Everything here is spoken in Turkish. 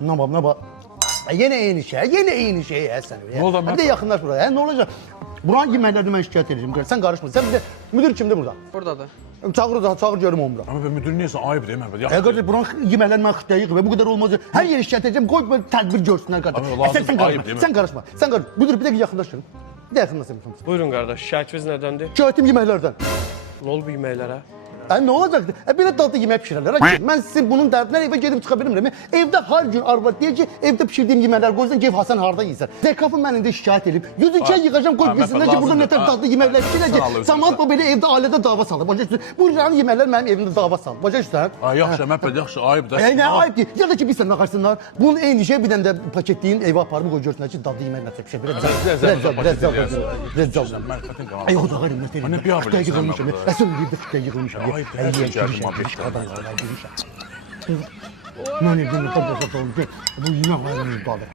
Ne bak. Yine eyni şey ya sen. Ne oldu Bir de yakınlaş buraya. Ne olacak? Buranın yeməklərdə mən şikayət edəcəm. Sen karışma. Sen bir de müdür kimdir burada? Buradadır. Çağır görüm onu bura. Ama ben müdür neyse ayıp değil mi? Qardaş, buranın yeməkləri mən xıtaya yıxıb. Bu qədər olmaz. Hər yeri şikayət edəcəm. Qoy böyle tədbir görsünlər qardaş. Ama lazım, Sen ayıp karışma. değil mi? Sen karışma. Sen karışma. Müdür bir de yakınlaşın. Bir de yakınlaşın. Buyurun qardaş, şikayətiniz nədəndir? Şikayetim yeməklərdən. Nə olub bu yeməklərə? Ne olacaktı? Böyle dadlı yemek pişirirler. Ben sizin bunun derdinden eve gelip çıkabilirim. Evde her gün arvad diye ki evde pişirdiğim yemekler koysan Cev Hasan harda yiysen. Zekafın ben de şikayet edip yüzüken yıkacağım koy bilsinler ki burada ne kadar dadlı yemekler pişirecek. Samat bu böyle evde ailede dava saldı. Baca üstü. Bu yüzden yemekler benim evimde dava saldı. Baca üstü. Yaxşı, Məhəmməd, yaxşı, ayıp da. Ne ayıp ki? Ya da ki bir sene bakarsınlar. Bunun en şey bir tane de paketleyin eve aparımı koy görsünler ki dadlı yemekler pişirecek. Rezzal. Ay o da gayrı mesela. Anne bir abi. Kıtaya yıkılmışım. Esin bir de kıtaya yıkılmışım. Ayıp. Ben evde ne kadar bu yine var mı kaldı?